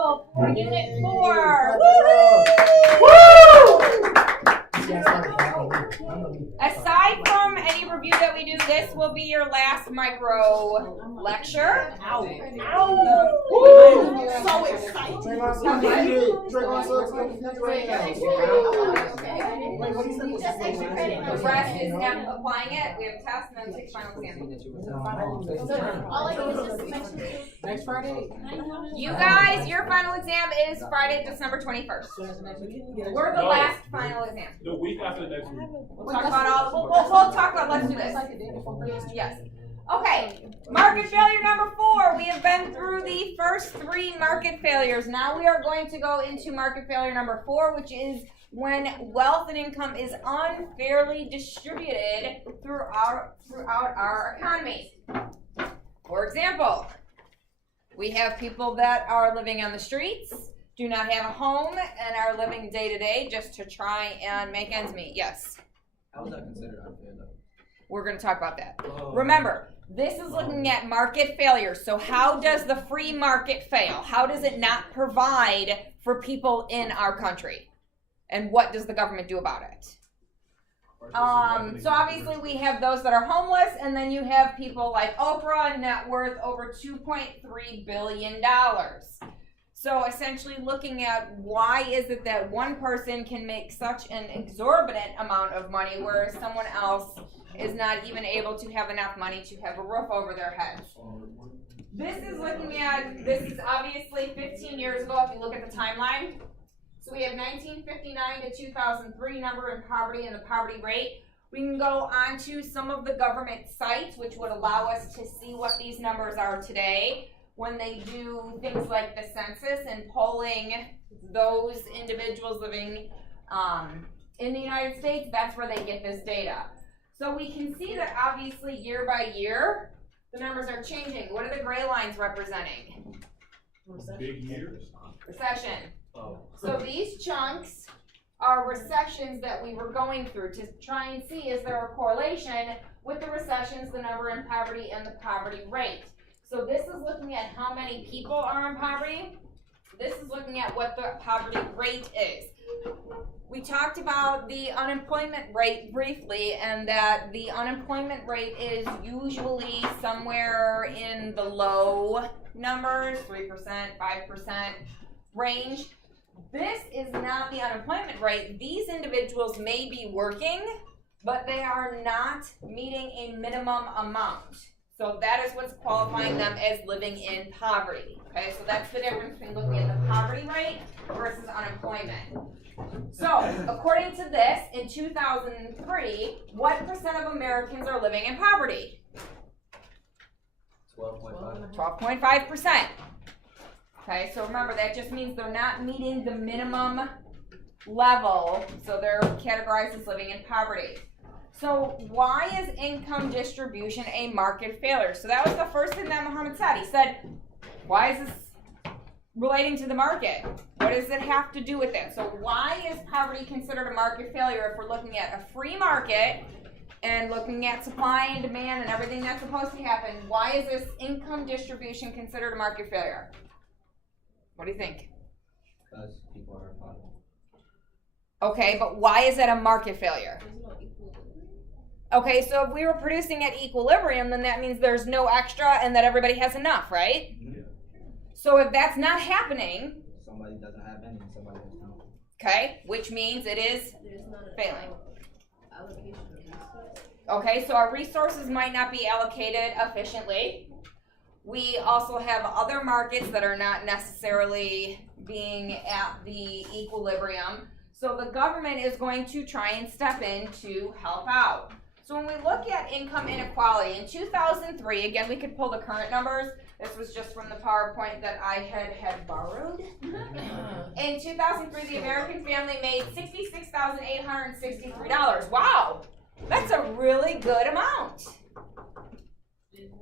Michael for Unit 4. Aside from any review that we do, this will be your last micro lecture. Ow. So excited. The rest is them applying it. We have a test and then 6 final exams. Next Friday. You guys, your final exam is Friday, December 21st. We're the last final exam. The week after next week. We'll talk about all. We'll talk about. Let's do this. Yes. Okay. Market failure number 4. We have been through the first 3 market failures. Now we are going to go into market failure number 4, which is when wealth and income is unfairly distributed throughout our economy. For example, we have people that are living on the streets, do not have a home, and are living day to day just to try and make ends meet. Yes? How is that considered unfair, though? We're going to talk about that. Remember, this is looking at market failure. So how does the free market fail? How does it not provide for people in our country? And what does the government do about it? So obviously we have those that are homeless, and then you have people like Oprah, net worth over $2.3 billion. So essentially looking at why is it that one person can make such an exorbitant amount of money, whereas someone else is not even able to have enough money to have a roof over their heads. This is obviously 15 years ago if you look at the timeline. So we have 1959 to 2003 number in poverty and the poverty rate. We can go on to some of the government sites which would allow us to see what these numbers are today when they do things like the census and polling those individuals living in the United States. That's where they get this data. So we can see that obviously year by year, the numbers are changing. What are the gray lines representing? Big years. Recession. Oh. So these chunks are recessions that we were going through to try and see is there a correlation with the recessions, the number in poverty, and the poverty rate. So this is looking at how many people are in poverty. This is looking at what the poverty rate is. We talked about the unemployment rate briefly, and that the unemployment rate is usually somewhere in the low numbers, 3%, 5% range. This is not the unemployment rate. These individuals may be working, but they are not meeting a minimum amount. So that is what's qualifying them as living in poverty. Okay, so that's the difference between looking at the poverty rate versus unemployment. So, according to this, in 2003, what percent of Americans are living in poverty? 12.5. 12.5%. Okay, so remember, that just means they're not meeting the minimum level, so they're categorized as living in poverty. So why is income distribution a market failure? So that was the first thing that Muhammad said. He said, why is this relating to the market? What does it have to do with it? So why is poverty considered a market failure if we're looking at a free market and looking at supply and demand and everything that's supposed to happen? Why is this income distribution considered a market failure? What do you think? Because people are poverty. Okay, but why is that a market failure? Okay, so if we were producing at equilibrium, then that means there's no extra and that everybody has enough, right? Yeah. So if that's not happening, Somebody doesn't have any, and somebody has no. okay, which means it is failing. Okay, so our resources might not be allocated efficiently. We also have other markets that are not necessarily being at the equilibrium. So the government is going to try and step in to help out. So when we look at income inequality, in 2003, again, we could pull the current numbers. This was just from the PowerPoint that I had borrowed. In 2003, the American family made $66,863. Wow, that's a really good amount.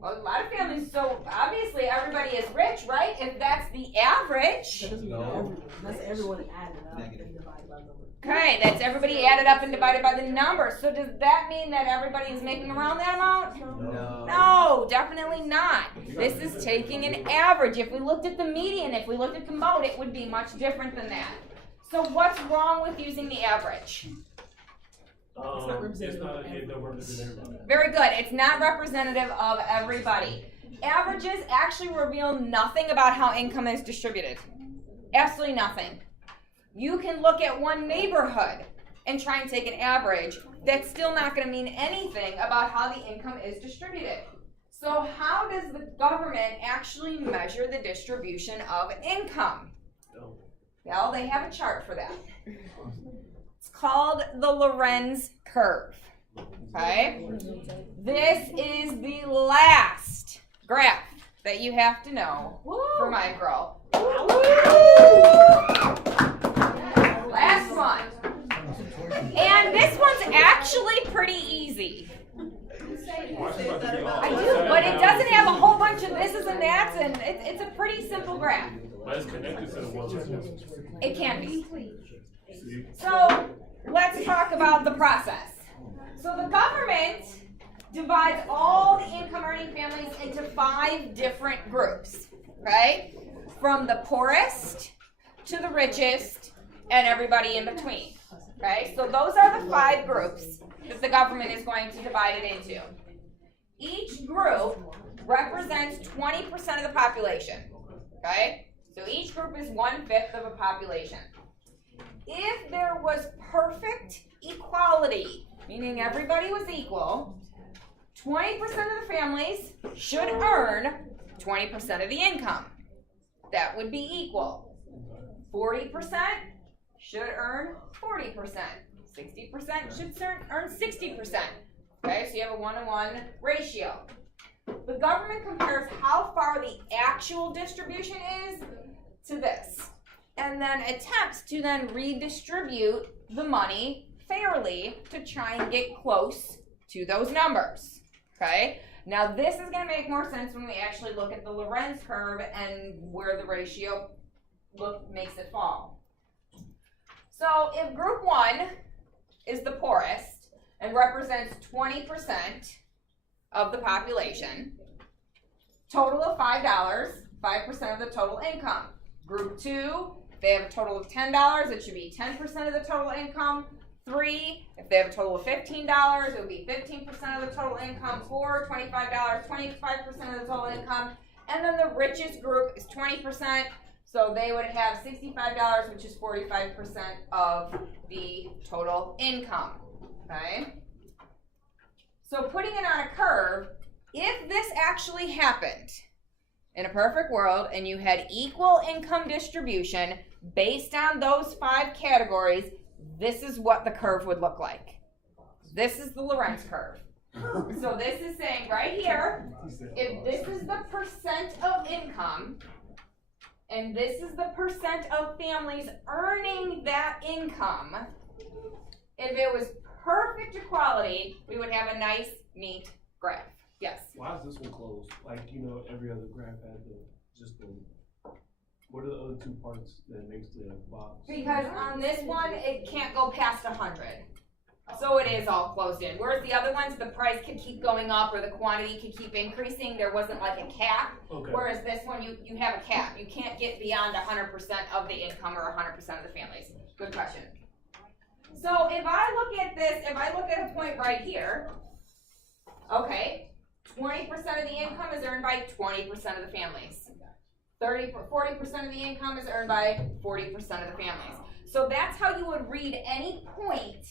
Well, a lot of families, so obviously everybody is rich, right? If that's the average. That doesn't mean No. everyone, that's everyone added up Negative. and divided by number. Okay, that's everybody added up and divided by the number. So does that mean that everybody is making around that amount? No. No, definitely not. This is taking an average. If we looked at the median, if we looked at the mode, it would be much different than that. So what's wrong with using the average? It don't represent everybody. Very good. It's not representative of everybody. Averages actually reveal nothing about how income is distributed. Absolutely nothing. You can look at one neighborhood and try and take an average. That's still not going to mean anything about how the income is distributed. So how does the government actually measure the distribution of income? No. Well, they have a chart for that. It's called the Lorenz curve. Okay? This is the last graph that you have to know for my girl. Last one. And this one's actually pretty easy. I do, but it doesn't have a whole bunch of thises and that's, and it's a pretty simple graph. But it's connected to the one. It can be. See? So let's talk about the process. So the government divides all the income earning families into 5 different groups, right? From the poorest to the richest and everybody in between, okay? So those are the 5 groups that the government is going to divide it into. Each group represents 20% of the population, okay? So each group is 1/5 of a population. If there was perfect equality, meaning everybody was equal, 20% of the families should earn 20% of the income. That would be equal. 40% should earn 40%. 60% should earn 60%. Okay, so you have a 1-to-1 ratio. The government compares how far the actual distribution is to this, and then attempts to then redistribute the money fairly to try and get close to those numbers. Okay, now this is going to make more sense when we actually look at the Lorenz curve and where the ratio makes it fall. So if group 1 is the poorest and represents 20% of the population, total of $5, 5% of the total income. Group 2, if they have a total of $10, it should be 10% of the total income. 3, if they have a total of $15, it would be 15% of the total income. 4, $25, 25% of the total income. And then the richest group is 20%, so they would have $65, which is 45% of the total income. Okay? So putting it on a curve, if this actually happened in a perfect world and you had equal income distribution based on those 5 categories, this is what the curve would look like. This is the Lorenz curve. So this is saying right here, if this is the percent of income, and this is the percent of families earning that income, if it was perfect equality, we would have a nice, neat graph. Yes? Why is this one closed? Like, every other graph had what are the other 2 parts that makes the box? Because on this one, it can't go past 100. So it is all closed in. Whereas the other ones, the price could keep going up or the quantity could keep increasing. There wasn't like a cap. Okay. Whereas this one, you have a cap. You can't get beyond 100% of the income or 100% of the families. Good question. So if I look at this, if I look at a point right here, okay, 20% of the income is earned by 20% of the families. 40% of the income is earned by 40% of the families. So that's how you would read any point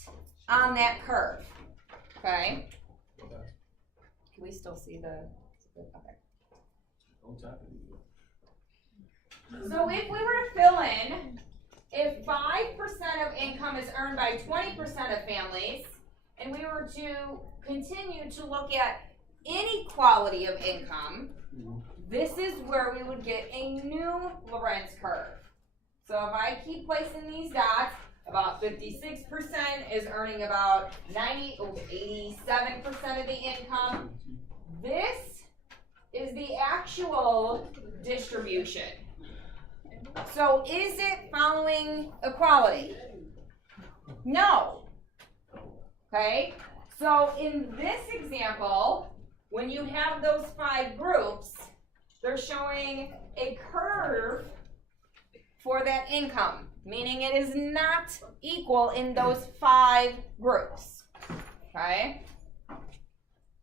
on that curve. Okay? Can we still see the? Okay. Don't tap it. So if we were to fill in, if 5% of income is earned by 20% of families, and we were to continue to look at inequality of income, this is where we would get a new Lorenz curve. So if I keep placing these dots, about 56% is earning about 87% of the income. This is the actual distribution. So is it following equality? No. Okay? So in this example, when you have those 5 groups, they're showing a curve for that income, meaning it is not equal in those 5 groups. Okay?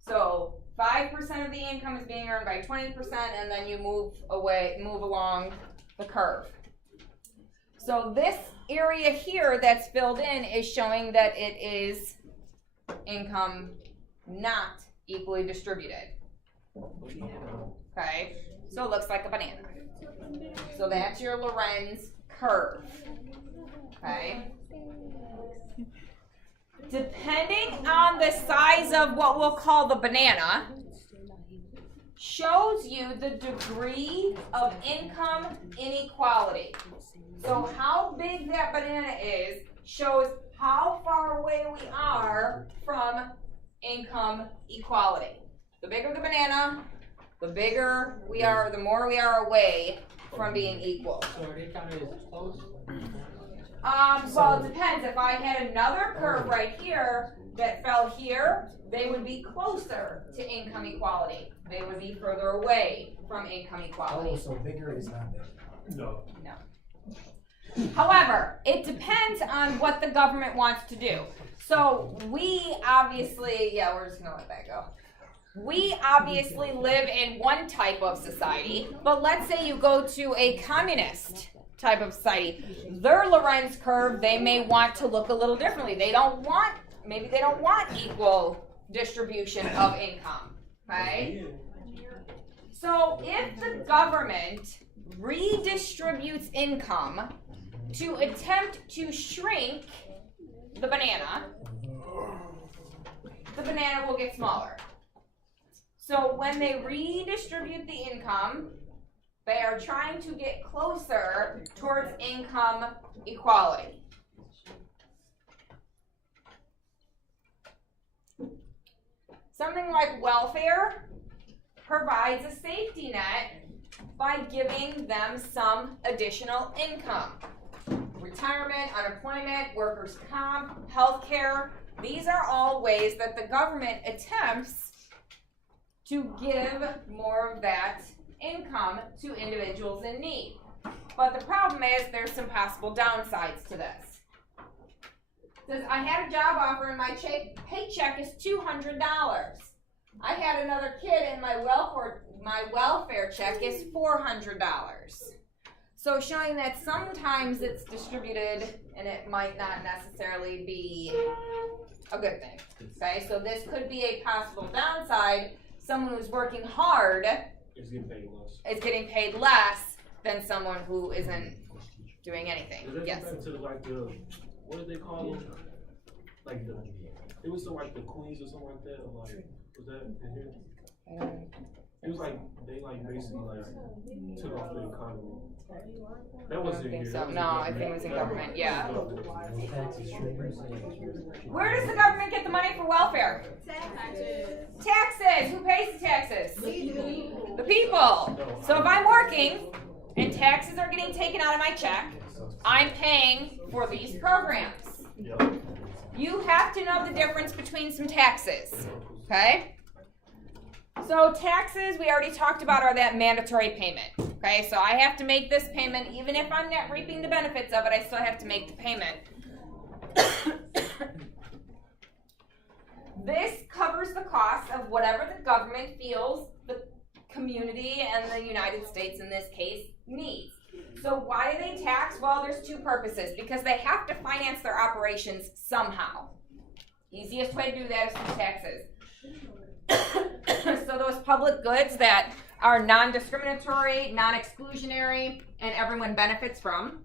So 5% of the income is being earned by 20%, and then you move along the curve. So this area here that's filled in is showing that it is income not equally distributed. Okay? So it looks like a banana. So that's your Lorenz curve. Okay? Depending on the size of what we'll call the banana, shows you the degree of income inequality. So how big that banana is shows how far away we are from income equality. The bigger the banana, the bigger we are, the more we are away from being equal. So are they counted as close? Well, it depends. If I had another curve right here that fell here, they would be closer to income equality. They would be further away from income equality. Oh, so bigger is not big. No. However, it depends on what the government wants to do. So we obviously, we're just gonna let that go. We obviously live in one type of society, but let's say you go to a communist type of society. Their Lorenz curve, they may want to look a little differently. Maybe they don't want equal distribution of income, okay? So if the government redistributes income to attempt to shrink the banana will get smaller. So when they redistribute the income, they are trying to get closer towards income equality. Something like welfare provides a safety net by giving them some additional income. Retirement, unemployment, workers' comp, healthcare, these are all ways that the government attempts to give more of that income to individuals in need. But the problem is there's some possible downsides to this. It says, I had a job offer and my paycheck is $200. I had another kid and my welfare check is $400. So showing that sometimes it's distributed and it might not necessarily be a good thing. Okay, so this could be a possible downside. Someone who's working hard It's getting paid less. is getting paid less than someone who isn't doing anything. Does that Yes. go back to like what did they call them? Like it was something like the Queens or something like that. Or like, was that in here? It was like they basically took off the economy. That I wasn't don't think here. so. That was No, in I think it was in government. Yeah. Taxes, Where does the government get the money for welfare? Taxes. Who pays the taxes? The people. So if I'm working and taxes are getting taken out of my check, I'm paying for these programs. Yep. You have to know the difference between some taxes. Okay? So taxes, we already talked about, are that mandatory payment. Okay, so I have to make this payment, even if I'm not reaping the benefits of it, I still have to make the payment. This covers the cost of whatever the government feels the community and the United States in this case needs. So why do they tax? Well, there's 2 purposes. Because they have to finance their operations somehow. Easiest way to do that is through taxes. So those public goods that are non-discriminatory, non-exclusionary, and everyone benefits from.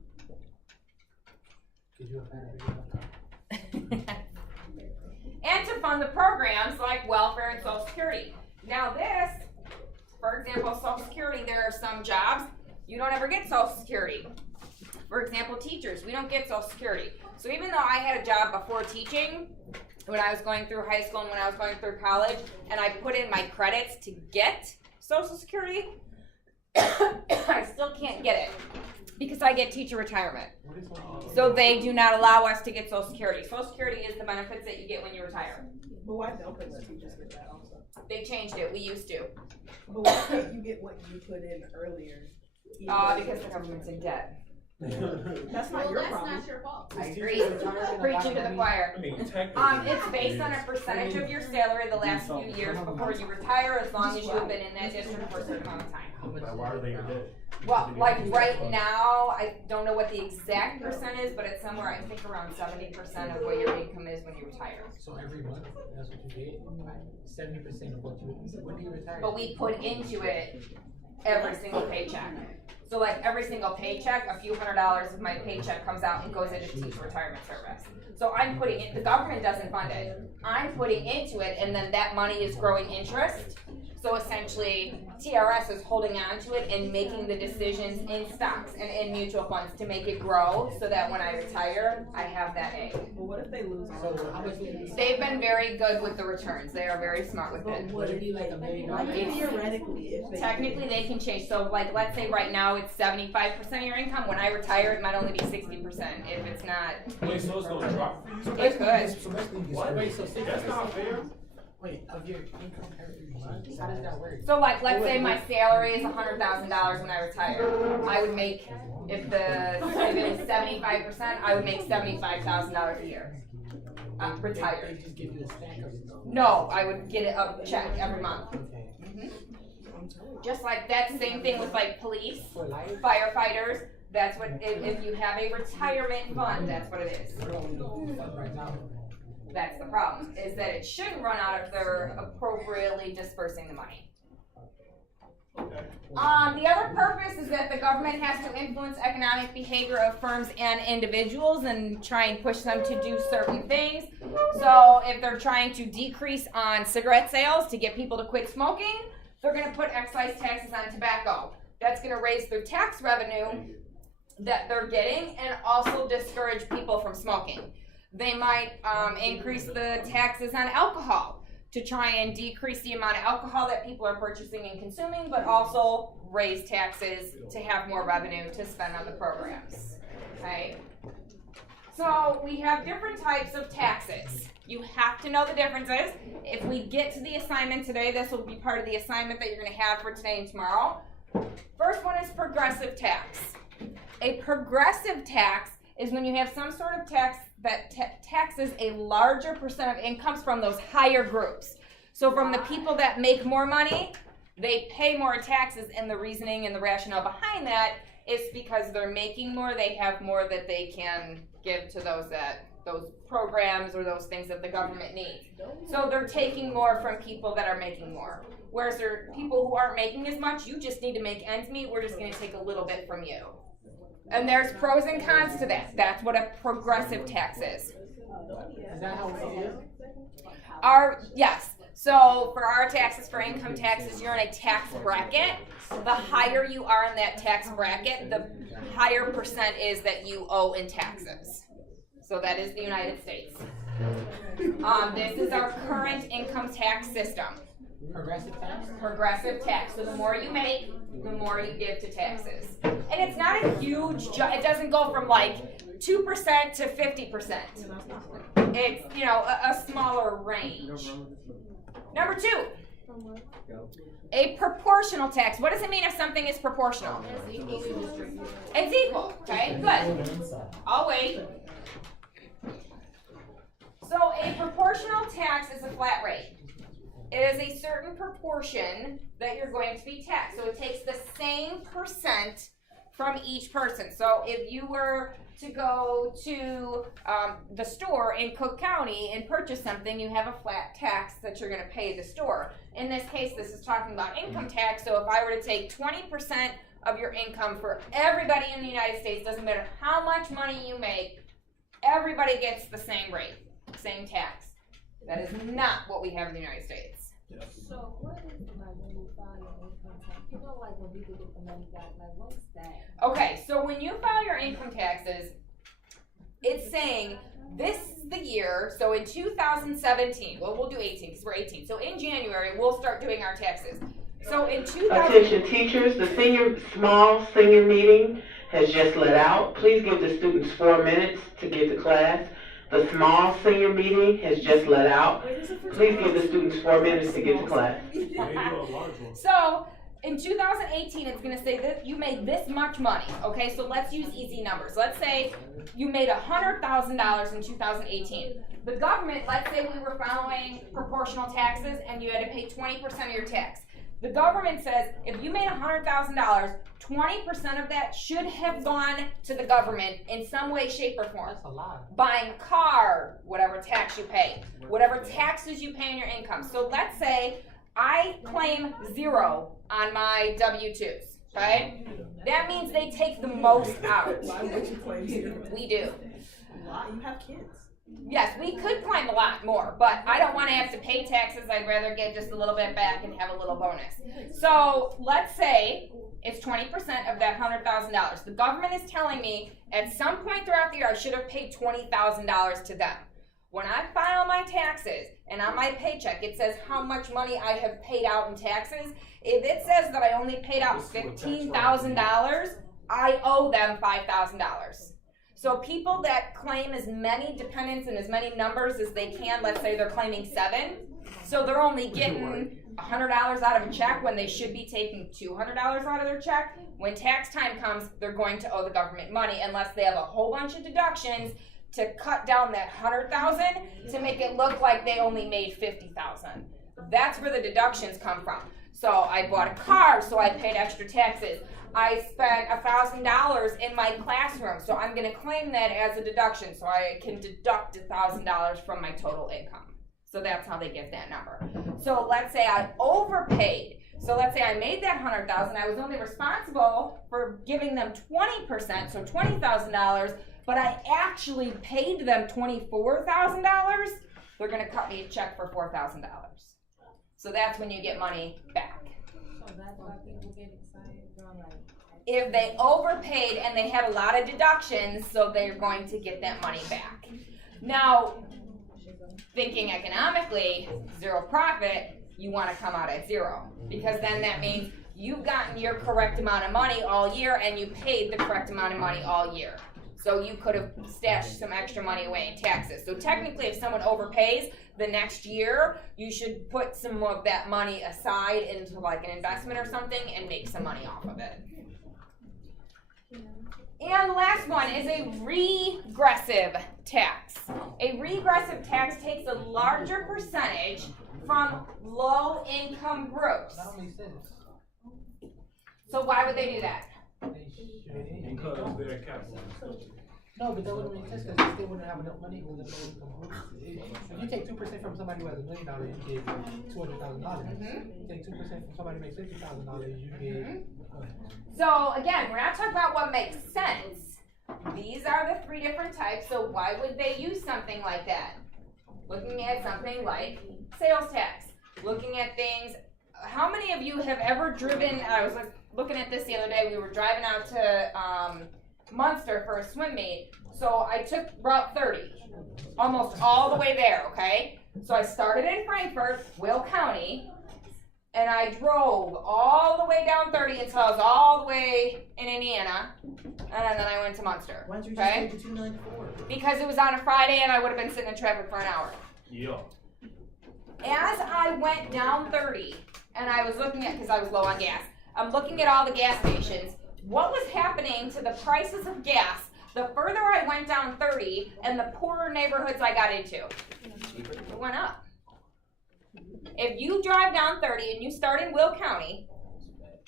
And to fund the programs like welfare and Social Security. Now this, for example, Social Security, there are some jobs you don't ever get Social Security. For example, teachers, we don't get Social Security. So even though I had a job before teaching, when I was going through high school and when I was going through college, and I put in my credits to get Social Security, I still can't get it because I get teacher retirement. So they do not allow us to get Social Security. Social Security is the benefits that you get when you retire. But why don't they let teachers get that also? They changed it. We used to. But why can't you get what you put in earlier? Because the government's in debt. That's not your problem. your fault. I agree. Preaching to the choir. I mean, technically. It's based on a percentage of your salary the last few years before you retire, as long as you have been in that district for a certain amount of time. Why are they in debt? Well, like right now, I don't know what the exact percent is, but it's somewhere, I think around 70% of what your income is when you retire. So every month, that's what you get? 70% of what when do you retire? But we put into it every single paycheck. So like every single paycheck, a few $100s of my paycheck comes out and goes into teacher retirement service. So I'm putting it, the government doesn't fund it. I'm putting into it, and then that money is growing interest. So essentially, TRS is holding on to it and making the decisions in stocks and in mutual funds to make it grow so that when I retire, I have that egg. But what if they lose all So how much do you They've been very good with the returns. They are very smart with it. What if, like $1 million? like theoretically, if they Technically, they can change. So, like, let's say right now it's 75% of your income. When I retire, it might only be 60% if it's not. Wait, so it's gonna drop? It could. So basically, What? wait, so 60%? That's not fair. Wait, of your income every month? How does that work? So, like, let's say my salary is $100,000 when I retire. I would make, if it is 75%, I would make $75,000 a year. They Retired. just give you a stack of stuff. No, I would get a check every month. Okay. Just like that, same thing with like police, For life? firefighters. That's what, if you have a retirement fund, that's what it is. Right now. That's the problem, is that it shouldn't run out if they're appropriately dispersing the money. The other purpose is that the government has to influence economic behavior of firms and individuals and try and push them to do certain things. So if they're trying to decrease on cigarette sales to get people to quit smoking, they're gonna put excise taxes on tobacco. That's gonna raise their tax revenue that they're getting and also discourage people from smoking. They might increase the taxes on alcohol to try and decrease the amount of alcohol that people are purchasing and consuming, but also raise taxes to have more revenue to spend on the programs, okay? So we have different types of taxes. You have to know the differences. If we get to the assignment today, this will be part of the assignment that you're gonna have for today and tomorrow. First one is progressive tax. A progressive tax is when you have some sort of tax that taxes a larger percent of incomes from those higher groups. So from the people that make more money, they pay more taxes, and the reasoning and the rationale behind that is because they're making more, they have more that they can give to those programs or those things that the government needs. So they're taking more from people that are making more. Whereas there are people who aren't making as much, you just need to make ends meet, we're just gonna take a little bit from you. And there's pros and cons to that. That's what a progressive tax is. Is that how it is? Yes. So for our taxes, for income taxes, you're in a tax bracket. The higher you are in that tax bracket, the higher percent is that you owe in taxes. So that is the United States. This is our current income tax system. Progressive tax? Progressive tax. So the more you make, the more you give to taxes. And it's not a huge it doesn't go from like 2% to 50%. It's, a smaller range. Number 2, a proportional tax. What does it mean if something is proportional? It's equal. Okay, good. I'll wait. So a proportional tax is a flat rate. It is a certain proportion that you're going to be taxed. So it takes the same percent from each person. So if you were to go to the store in Cook County and purchase something, you have a flat tax that you're going to pay the store. In this case, this is talking about income tax. So if I were to take 20% of your income for everybody in the United States, doesn't matter how much money you make, everybody gets the same rate, same tax. That is not what we have in the United States. So what is like when you file your income tax? Like when people get the money back, like what's that? Okay, so when you file your income taxes, it's saying this is the year, so in 2017, well, we'll do 18 because we're 18. So in January, we'll start doing our taxes. So in 2000, Attention teachers, the small senior meeting has just let out. Please give the students 4 minutes to get to class. The small senior meeting has just let out. Please give the students 4 minutes to get to class. Maybe a large one. so in 2018, it's gonna say that you made this much money, okay? So let's use easy numbers. Let's say you made $100,000 in 2018. The government, let's say we were following proportional taxes and you had to pay 20% of your tax. The government says if you made $100,000, 20% of that should have gone to the government in some way, shape, or form. That's a lot. Buying a car, whatever tax you pay, whatever taxes you pay on your income. So let's say I claim 0 on my W-2s, okay? That means they take the most out. Why would you claim 0? We do. Why? You have kids. Yes, we could claim a lot more, but I don't want to have to pay taxes. I'd rather get just a little bit back and have a little bonus. So let's say it's 20% of that $100,000. The government is telling me at some point throughout the year I should have paid $20,000 to them. When I file my taxes and on my paycheck it says how much money I have paid out in taxes, if it says that I only paid out $15,000, I owe them $5,000. So people that claim as many dependents and as many numbers as they can, let's say they're claiming 7, so they're only getting $100 out of a check when they should be taking $200 out of their check. When tax time comes, they're going to owe the government money unless they have a whole bunch of deductions to cut down that $100,000 to make it look like they only made $50,000. That's where the deductions come from. So I bought a car, so I paid extra taxes. I spent $1,000 in my classroom, so I'm going to claim that as a deduction, so I can deduct $1,000 from my total income. So that's how they get that number. So let's say I overpaid. So let's say I made that $100,000. I was only responsible for giving them 20%, so $20,000, but I actually paid them $24,000. They're going to cut me a check for $4,000. So that's when you get money back. So that's why people get excited during like. If they overpaid and they had a lot of deductions, so they're going to get that money back. Now, thinking economically, 0 profit, you want to come out at 0. Because then that means you've gotten your correct amount of money all year and you paid the correct amount of money all year. So you could have stashed some extra money away in taxes. So technically, if someone overpays, the next year, you should put some of that money aside into like an investment or something and make some money off of it. And the last one is a regressive tax. A regressive tax takes a larger percentage from low-income groups. That don't make sense. So why would they do that? Because they're capital. No, but that wouldn't make sense because they wouldn't have enough money with the low-income groups. If you take 2% from somebody who has $1 million, you get $200,000. You take 2% from somebody who makes $50,000, you get. So again, we're not talking about what makes sense. These are the 3 different types, so why would they use something like that? Looking at something like sales tax. Looking at things, how many of you have ever driven, I was looking at this the other day, we were driving out to Munster for a swim meet, so I took Route 30, almost all the way there, okay? So I started in Frankfort, Will County, and I drove all the way down 30 until I was all the way in Indiana, and then I went to Munster. Why don't you Okay. just take the 294? Because it was on a Friday and I would have been sitting in traffic for an hour. Yeah. As I went down 30, and I was looking at, because I was low on gas, I'm looking at all the gas stations, what was happening to the prices of gas the further I went down 30 and the poorer neighborhoods I got into? It went up. If you drive down 30 and you start in Will County,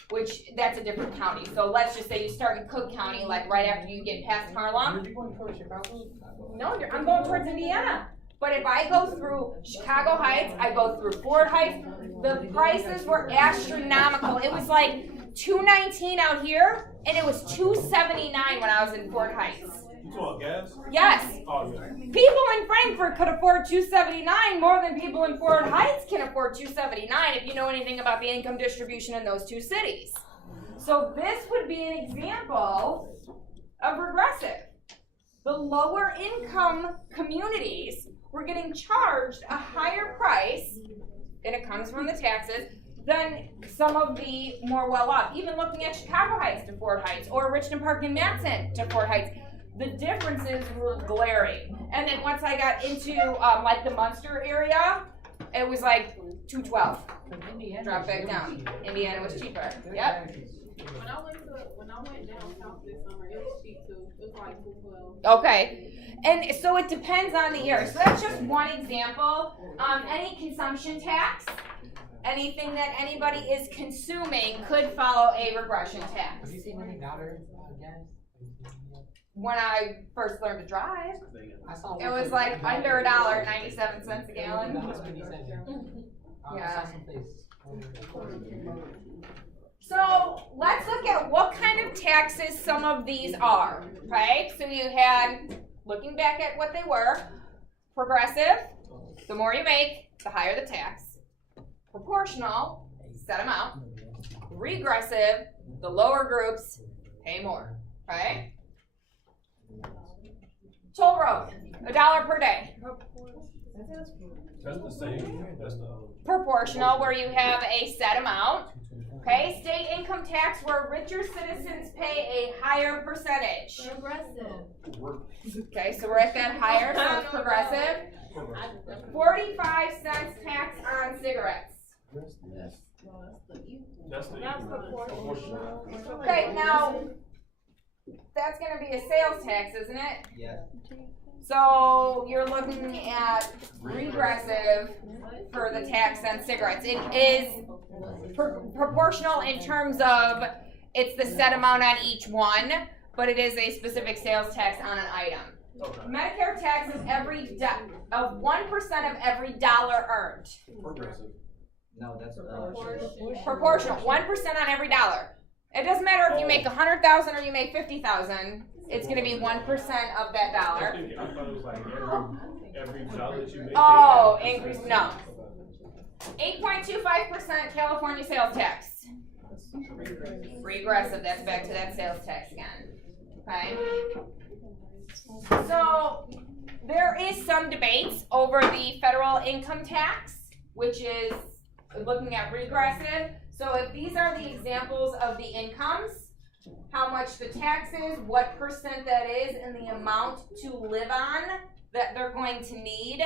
which that's a different county, so let's just say you start in Cook County, like right after you get past Harlem. Are you going towards Chicago? No, I'm going towards Indiana. But if I go through Chicago Heights, I go through Ford Heights, the prices were astronomical. It was like $2.19 out here, and it was $2.79 when I was in Ford Heights. You talking gas? Yes. Oh, yeah. People in Frankfurt could afford $2.79 more than people in Ford Heights can afford $2.79 if you know anything about the income distribution in those 2 cities. So this would be an example of regressive. The lower income communities were getting charged a higher price, and it comes from the taxes, than some of the more well-off. Even looking at Chicago Heights to Fort Heights, or Richmond Park and Matson to Fort Heights, the differences were glaring. And then once I got into like the Munster area, it was like $212. Drop back down. Indiana was cheaper. Yep. When I went down south this summer, it was cheap too. It was like $212. Okay. And so it depends on the area. So that's just one example. Any consumption tax, anything that anybody is consuming could follow a regression tax. Have you seen any dollar gas? When I first learned to drive, I saw it was like under $1, 97 cents a gallon. Yeah. So let's look at what kind of taxes some of these are, okay? So you had, looking back at what they were, progressive, the more you make, the higher the tax. Proportional, set amount. Regressive, the lower groups pay more, okay? Toll road, $1 per day. That's the same, that's the, Proportional, where you have a set amount. Okay, state income tax, where richer citizens pay a higher percentage. Progressive. Okay, so we're at that higher, so it's progressive. 45 cents tax on cigarettes. that's the. That's proportional. Okay, now, that's gonna be a sales tax, isn't it? Yeah. So you're looking at regressive for the tax on cigarettes. It is proportional in terms of it's the set amount on each one, but it is a specific sales tax on an item. Okay. Medicare tax is of 1% of every dollar earned. Progressive. No, that's Proportional, 1% on every dollar. It doesn't matter if you make 100,000 or you make 50,000. It's going to be 1% of that dollar. I thought it was like every dollar that you make. Oh, increase, no. 8.25% California sales tax. Regressive, that's back to that sales tax again. Okay? So, there is some debates over the federal income tax, which is looking at regressive. So if these are the examples of the incomes, how much the tax is, what percent that is, and the amount to live on that they're going to need,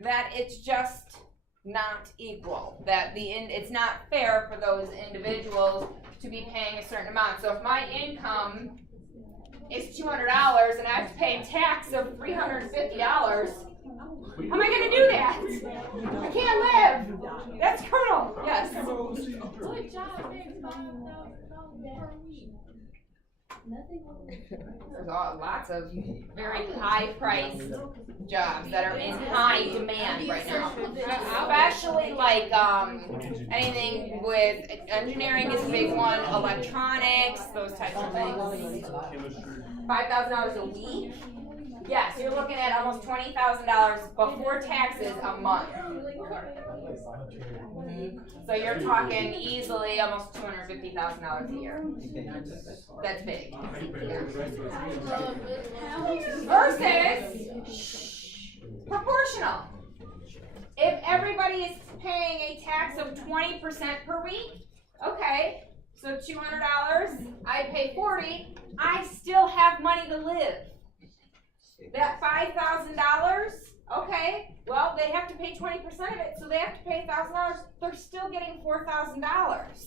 that it's just not equal. That it's not fair for those individuals to be paying a certain amount. So if my income is $200 and I have to pay a tax of $350, how am I going to do that? I can't live. That's criminal. Yes. What job makes $5,000 per week? There's lots of very high-priced jobs that are in high demand right now. Especially like anything with engineering is a big one, electronics, those types of things. $5,000 a week? Yes, you're looking at almost $20,000 before taxes a month. So you're talking easily almost $250,000 a year. That's big. Versus proportional. If everybody is paying a tax of 20% per week, okay, so $200, I pay $40, I still have money to live. That $5,000, okay, well, they have to pay 20% of it, so they have to pay $1,000. They're still getting $4,000.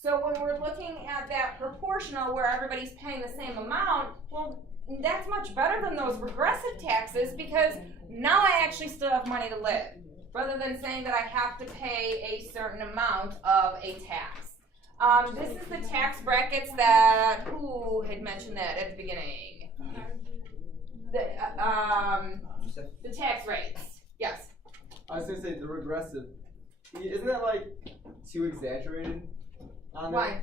So when we're looking at that proportional where everybody's paying the same amount, well, that's much better than those regressive taxes because now I actually still have money to live, rather than saying that I have to pay a certain amount of a tax. This is the tax brackets that, who had mentioned that at the beginning? The tax rates, yes. I was gonna say the regressive. Isn't that like too exaggerated on that? Why?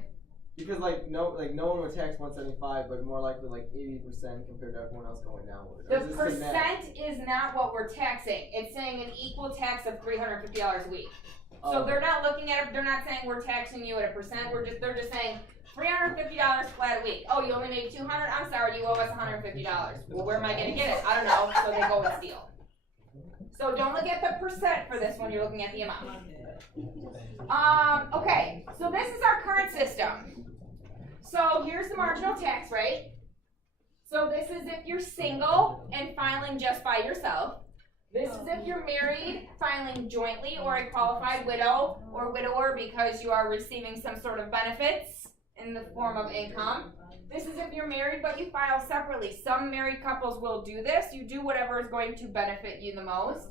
Because no one would tax 175, but more likely like 80% compared to everyone else going downward. Or The is this the net? percent is not what we're taxing. It's saying an equal tax of $350 a week. So they're not looking at it. They're not saying we're taxing you at a percent. They're just saying $350 flat a week. Oh, you only made $200. I'm sorry, you owe us $150. Well, where am I going to get it? I don't know. So they go and steal. So don't look at the percent for this one, you're looking at the amount. Okay, so this is our current system. So here's the marginal tax rate. So this is if you're single and filing just by yourself. This is if you're married, filing jointly, or a qualified widow or widower because you are receiving some sort of benefits in the form of income. This is if you're married but you file separately. Some married couples will do this. You do whatever is going to benefit you the most.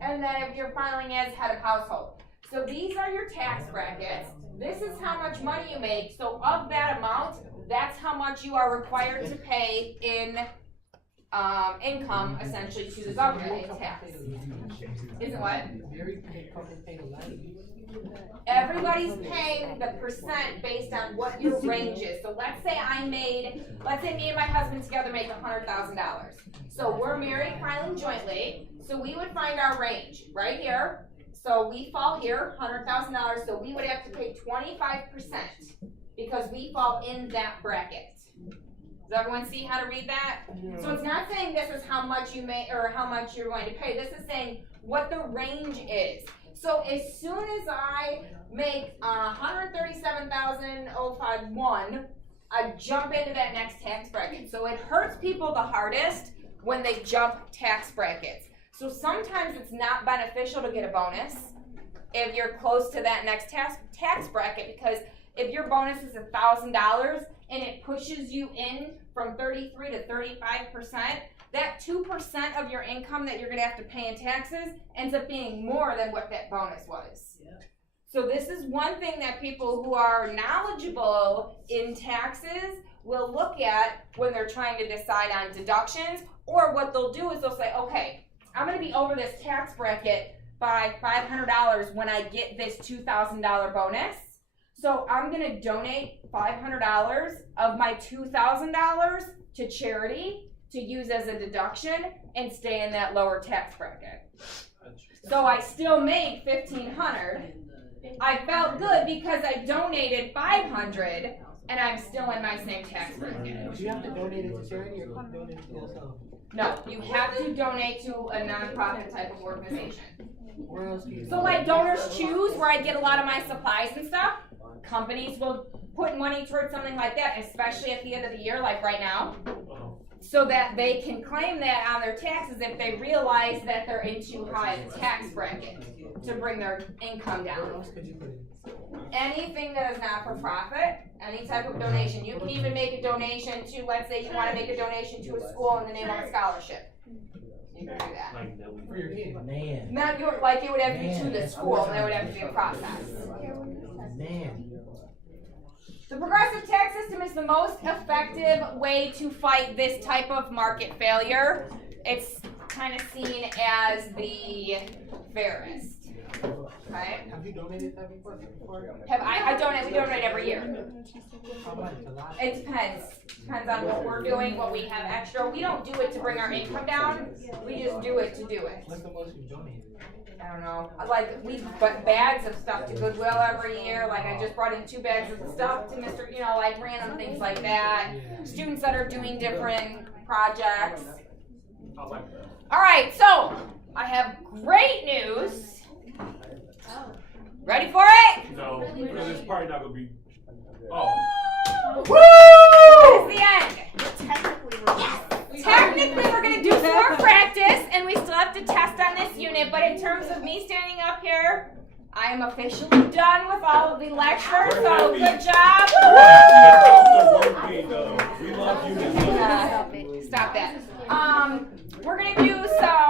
And then if you're filing as head of household. So these are your tax brackets. This is how much money you make. So of that amount, that's how much you are required to pay in income, essentially, to the government in tax. Isn't what? Everybody's paying the percent based on what your range is. So let's say me and my husband together make $100,000. So we're married, filing jointly. So we would find our range right here. So we fall here, $100,000. So we would have to pay 25% because we fall in that bracket. Does everyone see how to read that? Yeah. So it's not saying this is how much you make or how much you're going to pay. This is saying what the range is. So as soon as I make $137,051, I jump into that next tax bracket. So it hurts people the hardest when they jump tax brackets. So sometimes it's not beneficial to get a bonus if you're close to that next tax bracket, because if your bonus is $1,000 and it pushes you in from 33 to 35%, that 2% of your income that you're going to have to pay in taxes ends up being more than what that bonus was. Yeah. So this is one thing that people who are knowledgeable in taxes will look at when they're trying to decide on deductions, or what they'll do is they'll say, okay, I'm going to be over this tax bracket by $500 when I get this $2,000 bonus. So I'm going to donate $500 of my $2,000 to charity to use as a deduction and stay in that lower tax bracket. So I still made $1,500. I felt good because I donated $500 and I'm still in my same tax bracket. Do you have to donate it to charity or can you donate it to yourself? No, you have to donate to a nonprofit type of organization. Where else do you So like Donors Choose, where I get a lot of my supplies and stuff, companies will put money towards something like that, especially at the end of the year, like right now, so that they can claim that on their taxes if they realize that they're in too high a tax bracket to bring their income down. Where else could you put it? Anything that is not for profit, any type of donation. You can even make a donation to, let's say you want to make a donation to a school in the name of a scholarship. You can do that. For your kid. Man. Not your, like it would have to be to the school, and there would have to be a process. Man. The progressive tax system is the most effective way to fight this type of market failure. It's kind of seen as the fairest. Okay. Have you donated that before? I donate. We donate every year. How much? A lot? It depends. Depends on what we're doing, what we have extra. We don't do it to bring our income down. We just do it to do it. What's the most you've donated? I don't know. Like we put bags of stuff to Goodwill every year. Like I just brought in 2 bags of stuff to Mr. Like random things like that. Yeah. Students that are doing different projects. I like that. All right, so I have great news. Ready for it? No, because it's probably not gonna be. Oh. It's the end. Technically, we're going to do some more practice, and we still have to test on this unit, but in terms of me standing up here, I am officially done with all of the lectures, so good job. We love you. Stop that. We're going to do some